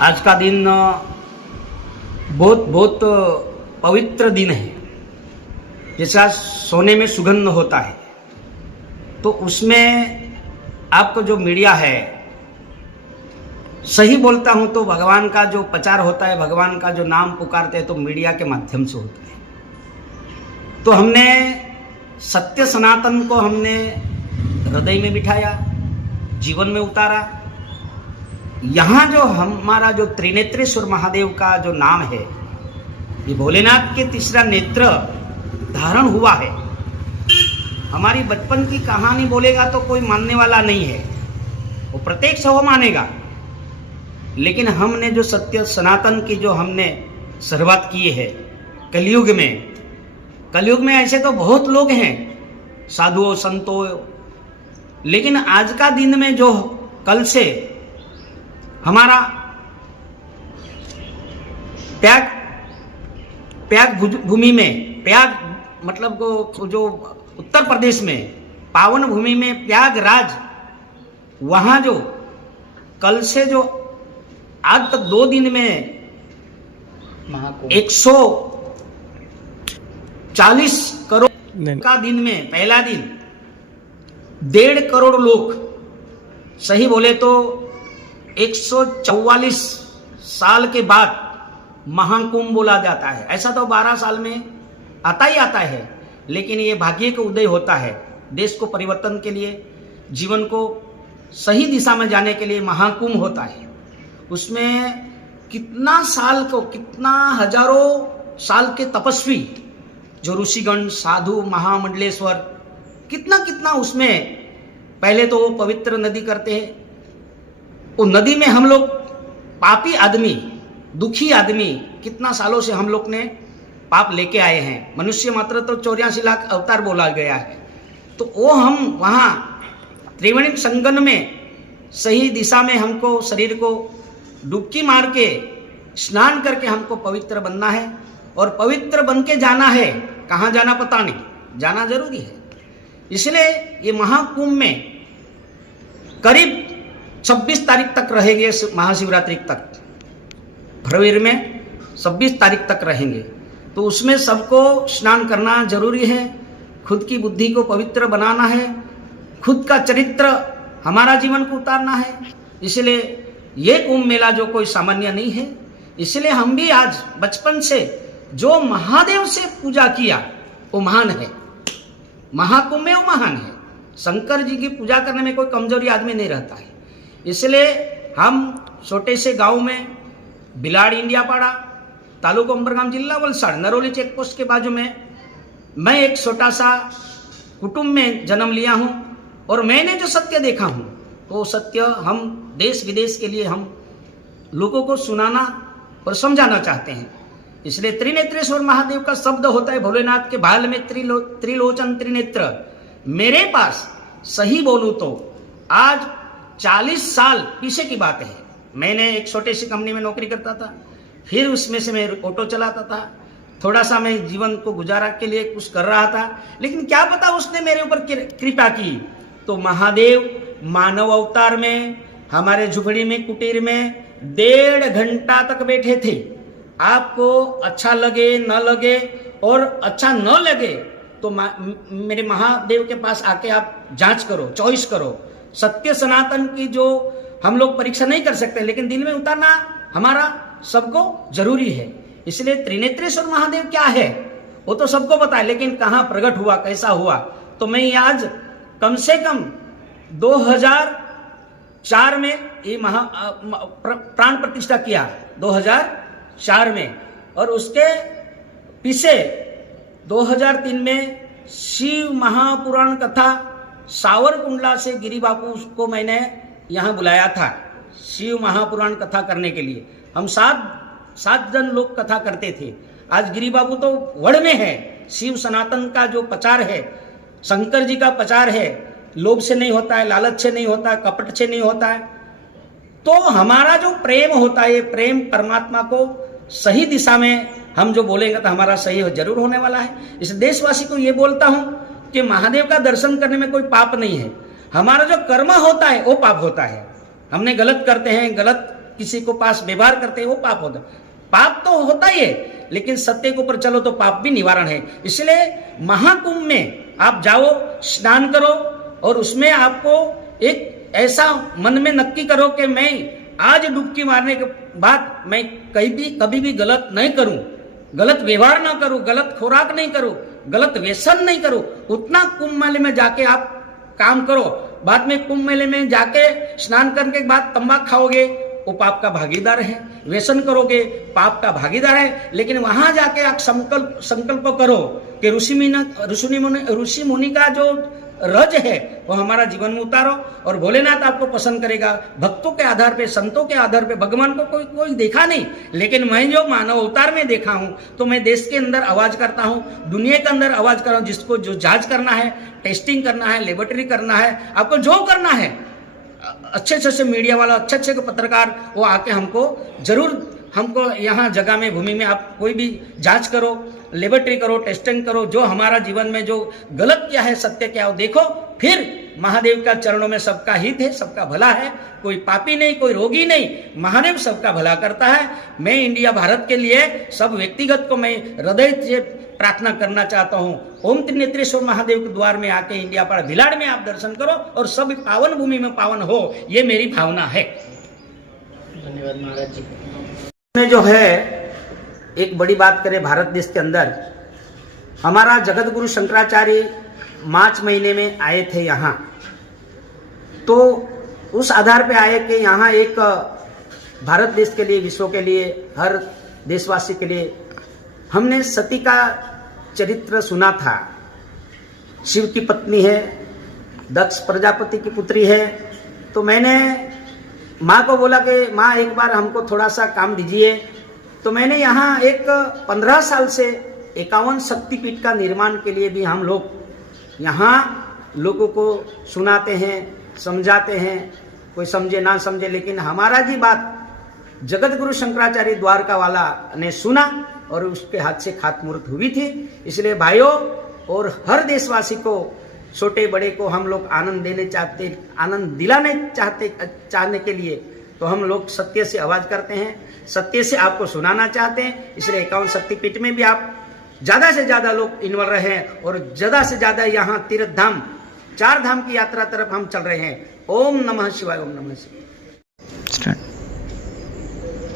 आज का दिन बहुत बहुत पवित्र दिन है। जैसा सोने में सुगंध होता है, तो उसमें आपको जो मीडिया है, सही बोलता हूं तो भगवान का जो प्रचार होता है, भगवान का जो नाम पुकारते हैं तो मीडिया के माध्यम से होता है। तो हमने सत्य सनातन को हमने हृदय में बिठाया, जीवन में उतारा। यहाँ जो हमारा जो त्रिनेत्रेश्वर महादेव का जो नाम है, ये भोलेनाथ के तीसरा नेत्र धारण हुआ है। हमारी बचपन की कहानी बोलेगा तो कोई मानने वाला नहीं है, वो प्रत्येक वो मानेगा। लेकिन हमने जो सत्य सनातन की जो हमने शुरुआत की है कलयुग में ऐसे तो बहुत लोग हैं, साधुओं संतों, लेकिन आज का दिन में जो कल से हमारा त्याग भूमि में, त्याग मतलब को जो उत्तर प्रदेश में पावन भूमि में प्रयागराज, वहां जो कल से जो आज तक 2 दिन में 140 करोड़ का दिन में पहला दिन 1.5 करोड़ लोग, सही बोले तो 144 साल के बाद महाकुंभ बोला जाता है। ऐसा तो 12 साल में आता ही आता है, लेकिन ये भाग्य का उदय होता है देश को परिवर्तन के लिए, जीवन को सही दिशा में जाने के लिए महाकुंभ होता है। उसमें कितना साल को, कितना हजारों साल के तपस्वी जो ऋषिगण, साधु, महामंडलेश्वर, कितना उसमें पहले तो वो पवित्र नदी करते हैं। वो नदी में हम लोग पापी आदमी, दुखी आदमी, कितना सालों से हम लोग ने पाप लेके आए हैं। मनुष्य मात्र तो 84 लाख अवतार बोला गया है। तो वो हम वहाँ त्रिवेणी संगम में सही दिशा में हमको शरीर को डुबकी मार के स्नान करके हमको पवित्र बनना है, और पवित्र बन के जाना है। कहाँ जाना पता नहीं, जाना जरूरी है। इसलिए ये महाकुंभ में करीब 26 तारीख तक रहेंगे, महाशिवरात्रि तक, फरवरी में 26 तारीख तक रहेंगे। तो उसमें सबको स्नान करना जरूरी है, खुद की बुद्धि को पवित्र बनाना है, खुद का चरित्र हमारा जीवन को उतारना है। इसलिए ये कुंभ मेला जो कोई सामान्य नहीं है। इसलिए हम भी आज बचपन से जो महादेव से पूजा किया वो महान है, महाकुंभ में वो महान है। शंकर जी की पूजा करने में कोई कमजोरी आदमी नहीं रहता है। इसलिए हम छोटे से गांव में बिलाड़ इंडियापाड़ा, तालुका उंबरगाम, जिला वलसाड़, नरोली चेक पोस्ट के बाजू में मैं एक छोटा सा कुटुंब में जन्म लिया हूं, और मैंने जो सत्य देखा हूं वो सत्य हम देश विदेश के लिए हम लोगों को सुनाना और समझाना चाहते हैं। इसलिए त्रिनेत्रेश्वर महादेव का शब्द होता है भोलेनाथ के भाल में त्रिलोचन त्रिनेत्र। मेरे पास सही बोलूं तो आज 40 साल पीछे की बात है। मैंने एक छोटे सी कंपनी में नौकरी करता था, फिर उसमें से मैं ऑटो चलाता था, थोड़ा सा मैं जीवन को गुजारा के लिए कुछ कर रहा था। लेकिन क्या पता उसने मेरे ऊपर कृपा की, तो महादेव मानव अवतार में हमारे झुपड़ी में, कुटीर में 1.5 घंटा तक बैठे थे। आपको अच्छा लगे न लगे, और अच्छा न लगे तो मेरे महादेव के पास आके आप जांच करो, चॉइस करो। सत्य सनातन की जो हम लोग परीक्षा नहीं कर सकते, लेकिन दिल में उतारना हमारा सबको जरूरी है। इसलिए त्रिनेत्रेश्वर महादेव क्या है वो तो सबको पता है, लेकिन कहाँ प्रकट हुआ, कैसा हुआ, तो मैं आज कम से कम 2004 में ये प्राण प्रतिष्ठा किया, 2004 में, और उसके पीछे 2003 में शिव महापुराण कथा सावरकुंडला से गिरी बापू को मैंने यहाँ बुलाया था शिव महापुराण कथा करने के लिए। हम 7 जन लोग कथा करते थे। आज गिरी बाबू तो वड़ में है। शिव सनातन का जो प्रचार है, शंकर जी का प्रचार है, लोभ से नहीं होता है, लालच से नहीं होता है, कपट से नहीं होता है। तो हमारा जो प्रेम होता है, ये प्रेम परमात्मा को सही दिशा में हम जो बोलेंगे तो हमारा सही जरूर होने वाला है। इस देशवासी को ये बोलता हूं कि महादेव का दर्शन करने में कोई पाप नहीं है। हमारा जो कर्म होता है वो पाप होता है। हमने गलत करते हैं, गलत किसी को पास व्यवहार करते हैं वो पाप होता है। पाप तो होता ही है, लेकिन सत्य के ऊपर चलो तो पाप भी निवारण है। इसलिए महाकुंभ में आप जाओ, स्नान करो और उसमें आपको एक ऐसा मन में नक्की करो कि मैं आज डुबकी मारने के बाद मैं कभी भी गलत नहीं करूं, गलत व्यवहार ना करूं, गलत खुराक नहीं करूं, गलत व्यसन नहीं करूं। उतना कुंभ मेले में जाके आप काम करो। बाद में कुंभ मेले में जाके स्नान करने के बाद तंबाकू खाओगे, वो पाप का भागीदार है। व्यसन करोगे, पाप का भागीदार है। लेकिन वहां जाके आप संकल्प करो कि ऋषि मुनि का जो रज है वो हमारा जीवन में उतारो और भोलेनाथ आपको पसंद करेगा। भक्तों के आधार पे, संतों के आधार पे, भगवान को कोई देखा नहीं, लेकिन मैं जो मानव अवतार में देखा हूं, तो मैं देश के अंदर आवाज करता हूं, दुनिया के अंदर आवाज कर रहा हूं। जिसको जो जांच करना है, टेस्टिंग करना है, लेबोरेटरी करना है, आपको जो करना है, अच्छे से मीडिया वाला, अच्छे पत्रकार वो आके हमको यहाँ जगह में, भूमि में आप कोई भी जांच करो, लेबोरेटरी करो, टेस्टिंग करो, जो हमारा जीवन में जो गलत क्या है, सत्य क्या है, देखो। फिर महादेव का चरणों में सबका हित है, सबका भला है, कोई पापी नहीं, कोई रोगी नहीं, महादेव सबका भला करता है। मैं इंडिया भारत के लिए सब व्यक्तिगत को मैं हृदय से प्रार्थना करना चाहता हूँ। ओम त्रिनेत्रेश्वर महादेव के द्वार में आके इंडिया पाड़ा भिलाड़ में आप दर्शन करो और सब पावन भूमि में पावन हो, ये मेरी भावना है। धन्यवाद महाराज जी। में जो है एक बड़ी बात करें, भारत देश के अंदर हमारा जगत गुरु शंकराचार्य मार्च महीने में आए थे यहाँ, तो उस आधार पे आए कि यहाँ एक भारत देश के लिए, विश्व के लिए, हर देशवासी के लिए हमने सती का चरित्र सुना था। शिव की पत्नी है, दक्ष प्रजापति की पुत्री है। तो मैंने माँ को बोला कि माँ एक बार हमको थोड़ा सा काम दीजिए। तो मैंने यहाँ एक 15 साल से 51 शक्तिपीठ का निर्माण के लिए भी हम लोग यहाँ लोगों को सुनाते हैं, समझाते हैं, कोई समझे ना समझे, लेकिन हमारा जी बात जगत गुरु शंकराचार्य द्वारका वाला ने सुना और उसके हाथ से खातमुहूर्त हुई थी। इसलिए भाइयों और हर देशवासी को, छोटे बड़े को हम लोग आनंद दिलाने चाहने के लिए तो हम लोग सत्य से आवाज करते हैं, सत्य से आपको सुनाना चाहते हैं। इसलिए 51 शक्तिपीठ में भी आप ज़्यादा से ज़्यादा लोग इन्वॉल्व रहे हैं और ज़्यादा से ज़्यादा यहाँ तीर्थ धाम, 4 धाम की यात्रा तरफ हम चल रहे हैं। ओम नमः शिवाय, ओम नमः शिवाय।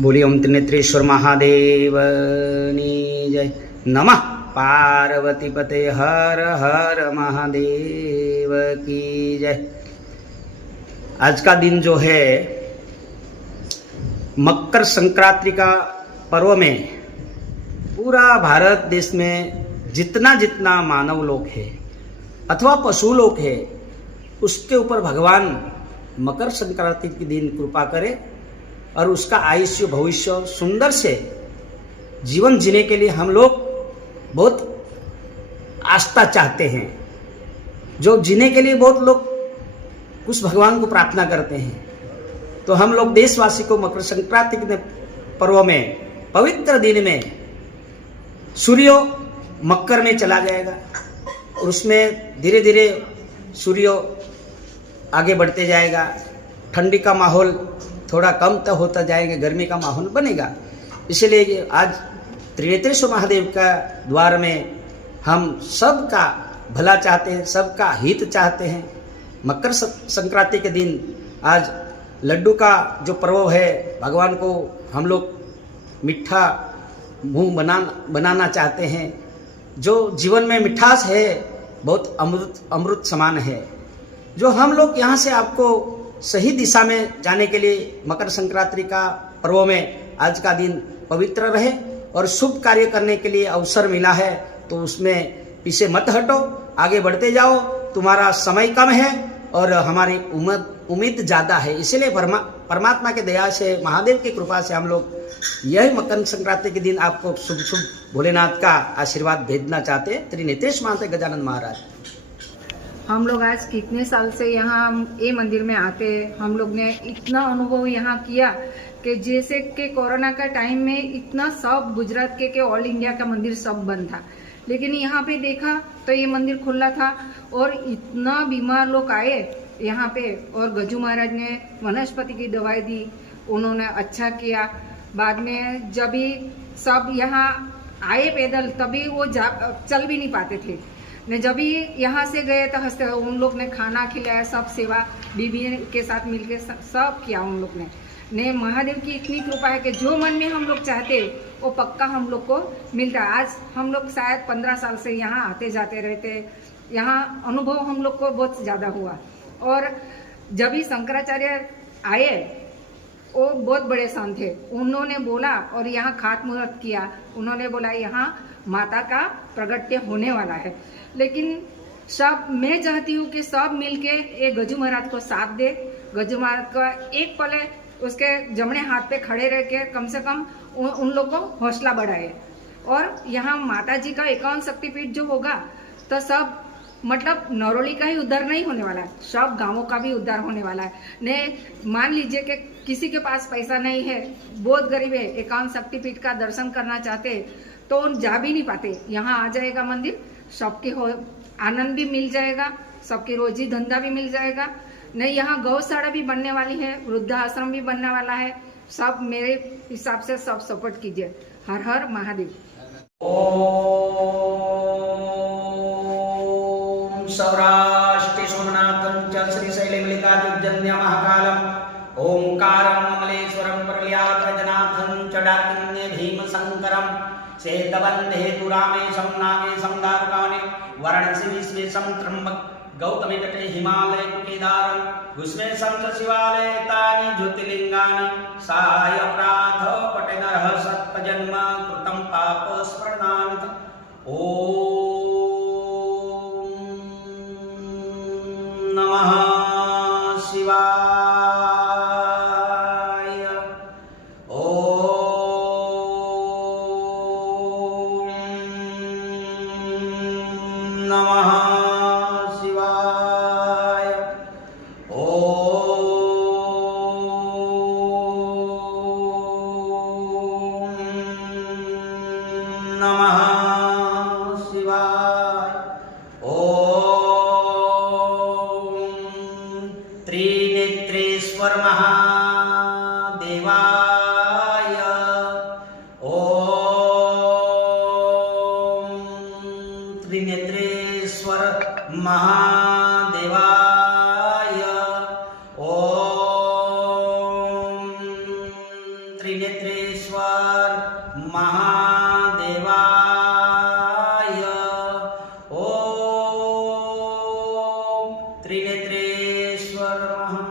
बोलिए ओम त्रिनेत्रेश्वर महादेव की जय। नमः पार्वती पते हर हर महादेव की जय। आज का दिन जो है मकर संक्रांति का पर्व में पूरा भारत देश में जितना मानव लोग है अथवा पशु लोग है, उसके ऊपर भगवान मकर संक्रांति के दिन कृपा करे और उसका आयुष्य भविष्य सुंदर से जीवन जीने के लिए हम लोग बहुत आस्था चाहते हैं। जो जीने के लिए बहुत लोग उस भगवान को प्रार्थना करते हैं। तो हम लोग देशवासी को मकर संक्रांति के पर्व में, पवित्र दिन में, सूर्य मकर में चला जाएगा और उसमें धीरे धीरे सूर्य आगे बढ़ते जाएगा। ठंडी का माहौल थोड़ा कम तो होता जाएगा, गर्मी का माहौल बनेगा। इसलिए आज त्रिनेत्रेश्वर महादेव का द्वार में हम सबका भला चाहते हैं, सबका हित चाहते हैं। मकर संक्रांति के दिन आज लड्डू का जो पर्व है, भगवान को हम लोग मीठा मुंह बनाना चाहते हैं। जो जीवन में मिठास है बहुत अमृत समान है, जो हम लोग यहाँ से आपको सही दिशा में जाने के लिए मकर संक्रांति का पर्व में आज का दिन पवित्र रहे और शुभ कार्य करने के लिए अवसर मिला है, तो उसमें पीछे मत हटो, आगे बढ़ते जाओ। तुम्हारा समय कम है और हमारी उम्मीद ज़्यादा है। इसलिए परमात्मा के दया से, महादेव की कृपा से हम लोग यही मकर संक्रांति के दिन आपको शुभ भोलेनाथ का आशीर्वाद भेजना चाहते हैं। त्रिनेत्रेश्वर महादेव गजानन महाराज। हम लोग आज कितने साल से यहाँ ये मंदिर में आते हैं। हम लोग ने इतना अनुभव यहाँ किया कि जैसे कि कोरोना का टाइम में इतना सब गुजरात के ऑल इंडिया का मंदिर सब बंद था, लेकिन यहाँ पे देखा तो ये मंदिर खुला था और इतना बीमार लोग आए यहाँ पे और गजू महाराज ने वनस्पति की दवाई दी उन्होंने अच्छा किया। बाद में जब भी सब यहाँ आए पैदल तभी वो चल भी नहीं पाते थे ने, जब भी यहाँ से गए तो हंसते उन लोग ने खाना खिलाया, सब सेवा बीबी के साथ मिलके सब किया उन लोग ने महादेव की इतनी कृपा है कि जो मन में हम लोग चाहते वो पक्का हम लोग को मिलता है। आज हम लोग शायद 15 साल से यहाँ आते जाते रहते, यहाँ अनुभव हम लोग को बहुत ज़्यादा हुआ। और जब भी शंकराचार्य आए वो बहुत बड़े संत थे, उन्होंने बोला और यहाँ खातमुहूर्त किया, उन्होंने बोला यहाँ माता का प्रगट्य होने वाला है। लेकिन सब मैं चाहती हूँ कि सब मिलके ये गजू महाराज को साथ दे, गजू महाराज का एक पले उसके जमने हाथ पे खड़े रह के कम से कम उन लोग को हौसला बढ़ाए। और यहाँ माता जी का 51 शक्तिपीठ जो होगा तो सब मतलब नरोली का ही उद्धार नहीं होने वाला है, सब गांवों का भी उद्धार होने वाला है। ने मान लीजिए कि किसी के पास पैसा नहीं है, बहुत गरीब है, 51 शक्तिपीठ का दर्शन करना चाहते तो जा भी नहीं पाते, यहाँ आ जाएगा मंदिर, सबके हो आनंद भी मिल जाएगा, सबके रोजी धंधा भी मिल जाएगा। नहीं यहाँ गौशाला भी बनने वाली है, वृद्धाश्रम भी बनने वाला है। सब मेरे हिसाब से सब सपोर्ट कीजिए। हर हर महादेव। ओम सौराष्ट्र सोमनाथं च श्रीशैलमल्लिकार्जुनजन्य महाकालम् ओंकारं ममलेश्वरं प्रलयाद्रजनाथं च डाकिन्ये भीमशङ्करं सेतवन्धे दुरामेशं नागेशं दारुकानि वाराणसी विश्वेशं त्र्यम्बक गौतमी तटे हिमालय केदारं विश्वेशं च शिवालय तानि ज्योतिर्लिङ्गानि साय अपराध पटे नरः सत्पजन्म कृतं पाप स्मरणात्। ओम नमः शिवाय। ओम नमः शिवाय। ओम नमः शिवाय। ओम त्रिनेत्रेश्वर महादेवाय। ओम त्रिनेत्रेश्वर महादेवाय। ओम त्रिनेत्रेश्वर महादेवाय। ओम त्रिनेत्रेश्वर महा